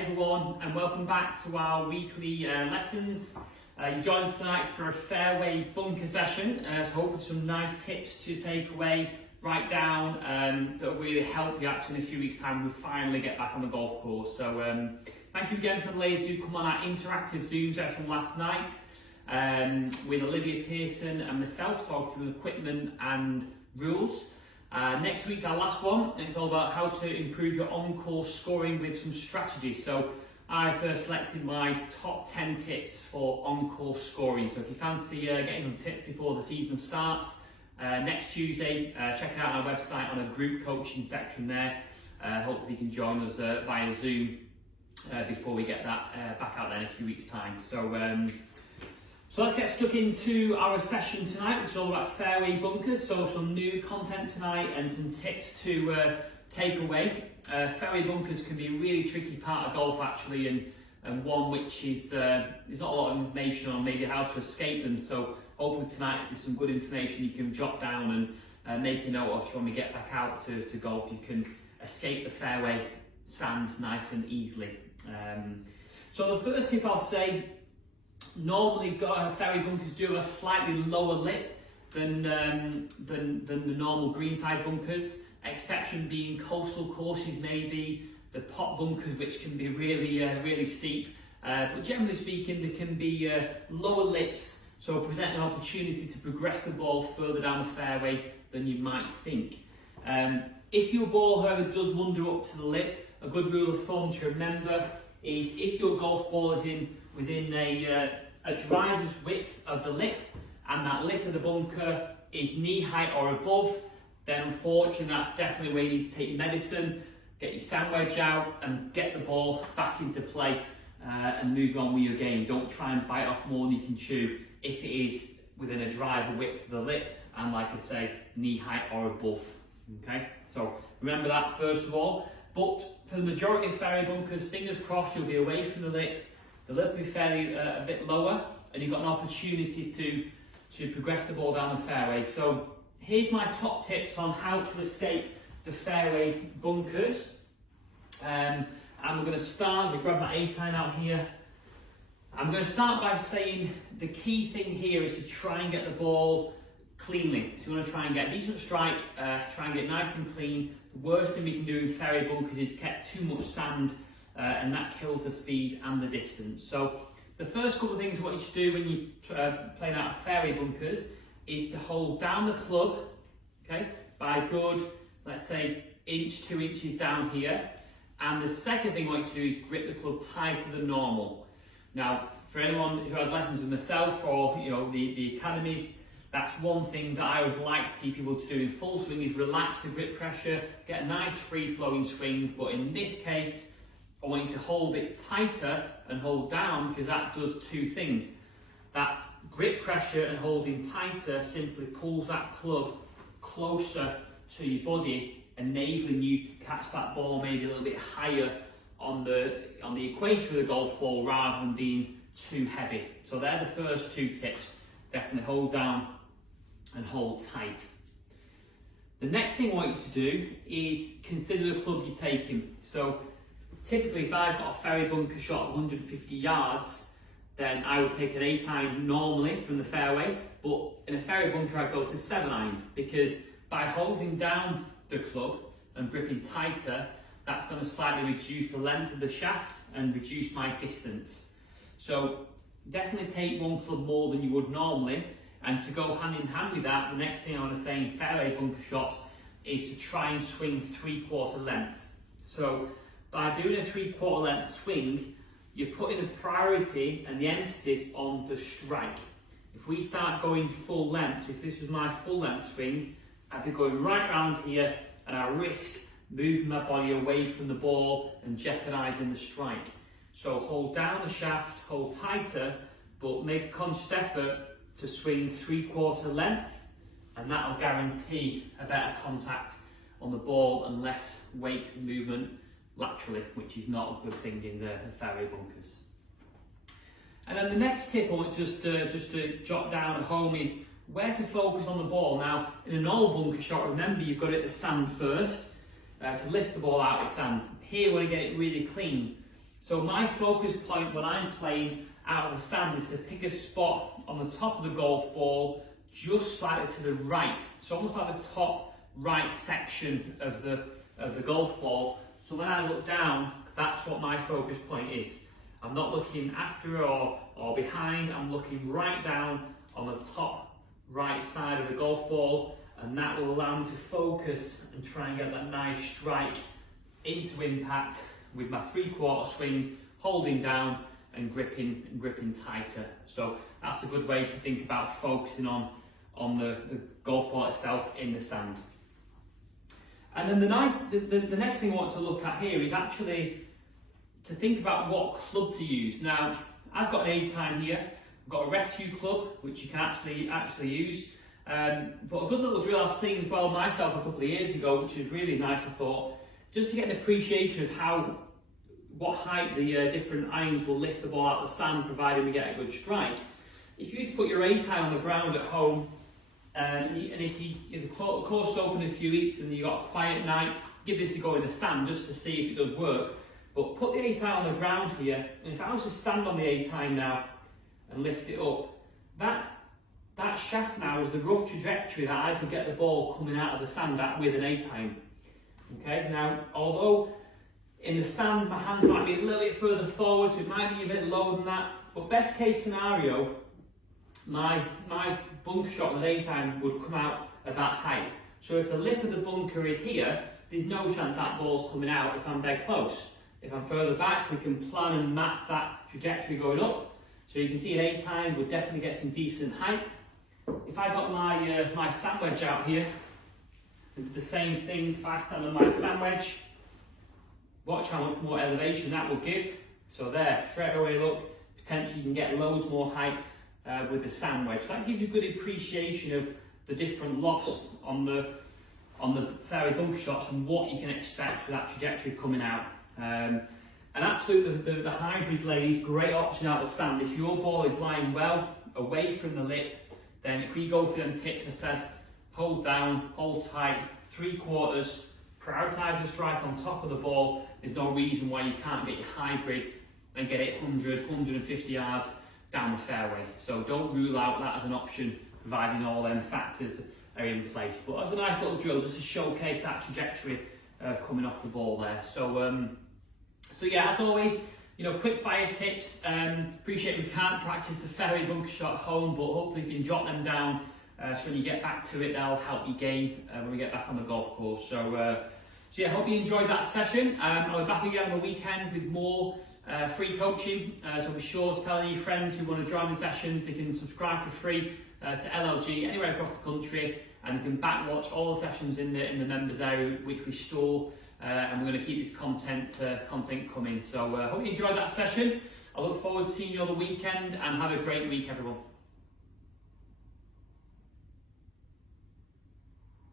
everyone, and welcome back to our weekly lessons. You joined us tonight for a fairway bunker session, so hopefully some nice tips to take away, write down, that will really help you actually in a few weeks' time when we finally get back on the golf course. So thank you again for the ladies who come on our interactive Zoom session last night with Olivia Pearson and myself, talking through equipment and rules. Next week's our last one, and it's all about how to improve your on-course scoring with some strategy. So I've selected my top 10 tips for on-course scoring. So if you fancy getting some tips before the season starts, next Tuesday, check out our website on a group coaching section there. Hopefully you can join us via Zoom before we get that back out there in a few weeks' time. So let's get stuck into our session tonight, which is all about fairway bunkers. So some new content tonight and some tips to take away. Fairway bunkers can be a really tricky part of golf actually, and one which is there's not a lot of information on maybe how to escape them. So hopefully tonight there's some good information you can jot down and make a note of when we get back out to golf. You can escape the fairway sand nice and easily. So the first tip I'll say, normally fairway bunkers do have a slightly lower lip than the normal greenside bunkers, exception being coastal courses, maybe the pot bunkers, which can be really steep, but generally speaking there can be lower lips, so present an opportunity to progress the ball further down the fairway than you might think. If your ball, however, does wander up to the lip, a good rule of thumb to remember is if your golf ball is within a driver's width of the lip, and that lip of the bunker is knee height or above, then unfortunately that's definitely where you need to take medicine, get your sand wedge out and get the ball back into play and move on with your game. Don't try and bite off more than you can chew if it is within a driver width of the lip and, like I say, knee height or above. Okay, so remember that first of all. But for the majority of fairway bunkers, fingers crossed, you'll be away from the lip. The lip will be fairly a bit lower, and you've got an opportunity to progress the ball down the fairway. So here's my top tips on how to escape the fairway bunkers. And we're going to start, let me grab my 8-iron out here. I'm going to start by saying the key thing here is to try and get the ball cleanly. So you want to try and get a decent strike, try and get nice and clean. The worst thing we can do in fairway bunkers is get too much sand, and that kills the speed and the distance. So the first couple of things I want you to do when you're playing out of fairway bunkers is to hold down the club, okay, by a good, let's say, 1-2 inches down here. And the second thing I want you to do is grip the club tighter than normal. Now, for anyone who has lessons with myself or the academies, that's one thing that I would like to see people to do in full swing is relax the grip pressure, get a nice free flowing swing. But in this case, I want you to hold it tighter and hold down, because that does two things. That grip pressure and holding tighter simply pulls that club closer to your body, enabling you to catch that ball maybe a little bit higher on the equator of the golf ball rather than being too heavy. So they're the first two tips. Definitely hold down and hold tight. The next thing I want you to do is consider the club you're taking. So typically if I've got a fairway bunker shot of 150 yards, then I would take an 8-iron normally from the fairway, but in a fairway bunker I go to 7-iron, because by holding down the club and gripping tighter, that's going to slightly reduce the length of the shaft and reduce my distance. So definitely take one club more than you would normally, and to go hand in hand with that, the next thing I want to say in fairway bunker shots is to try and swing 3/4 length. So by doing a 3/4 length swing, you're putting the priority and the emphasis on the strike. If we start going full length, if this was my full length swing, I'd be going right around here and I risk moving my body away from the ball and jeopardising the strike. So hold down the shaft, hold tighter, but make a conscious effort to swing 3/4 length, and that'll guarantee a better contact on the ball and less weight movement laterally, which is not a good thing in the fairway bunkers. And then the next tip I want just to jot down at home is where to focus on the ball. Now, in a normal bunker shot, remember you've got to hit the sand first to lift the ball out of the sand. Here, we want to get it really clean. So my focus point when I'm playing out of the sand is to pick a spot on the top of the golf ball, just slightly to the right. So almost like the top right section of the golf ball. So when I look down, that's what my focus point is. I'm not looking after or behind, I'm looking right down on the top right side of the golf ball, and that will allow me to focus and try and get that nice strike into impact with my 3/4 swing, holding down and gripping tighter. So that's a good way to think about focusing on the golf ball itself in the sand. And then the next thing I want to look at here is actually to think about what club to use. Now, I've got an A-time here. I've got a rescue club, which you can actually use. But a good little drill I've seen as well myself a couple of years ago, which was really nice, I thought, just to get an appreciation of what height the different irons will lift the ball out of the sand, provided we get a good strike. If you just put your A-time on the ground at home, and if the course is open in a few weeks and you've got a quiet night, give this a go in the sand just to see if it does work. But put the A-time on the ground here, and if I was to stand on the A-time now and lift it up, that shaft now is the rough trajectory that I could get the ball coming out of the sand at with an A-time. Okay, now although in the stand my hands might be a little bit further forward, so it might be a bit lower than that, but best case scenario, my bunker shot with an A-time would come out at that height. So if the lip of the bunker is here, there's no chance that ball's coming out if I'm dead close. If I'm further back, we can plan and map that trajectory going up. So you can see an A-time would definitely get some decent height. If I got my sand wedge out here, the same thing, if I stand on my sand wedge, watch how much more elevation that will give. So there, straight away look, potentially you can get loads more height with the sand wedge. So that gives you a good appreciation of the different lofts on the fairway bunker shots and what you can expect for that trajectory coming out. And absolutely the hybrid lay is a great option out of the sand. If your ball is lying well away from the lip, then if we go for them tips, I said, hold down, hold tight, 3/4, prioritise the strike on top of the ball. There's no reason why you can't get your hybrid and get it 100, 150 yards down the fairway. So don't rule out that as an option, providing all them factors are in place. But as a nice little drill just to showcase that trajectory coming off the ball there. So yeah, as always, quick fire tips. Appreciate we can't practice the fairway bunker shot at home, but hopefully you can jot them down. So when you get back to it, they'll help you game when we get back on the golf course. So yeah, hope you enjoyed that session. I'll be back again on the weekend with more free coaching. So be sure to tell any friends who want to join the sessions. They can subscribe for free to LLG anywhere across the country, and you can back watch all the sessions in the members area which we store. And we're going to keep this content coming. So hope you enjoyed that session. I look forward to seeing you on the weekend, and have a great week, everyone.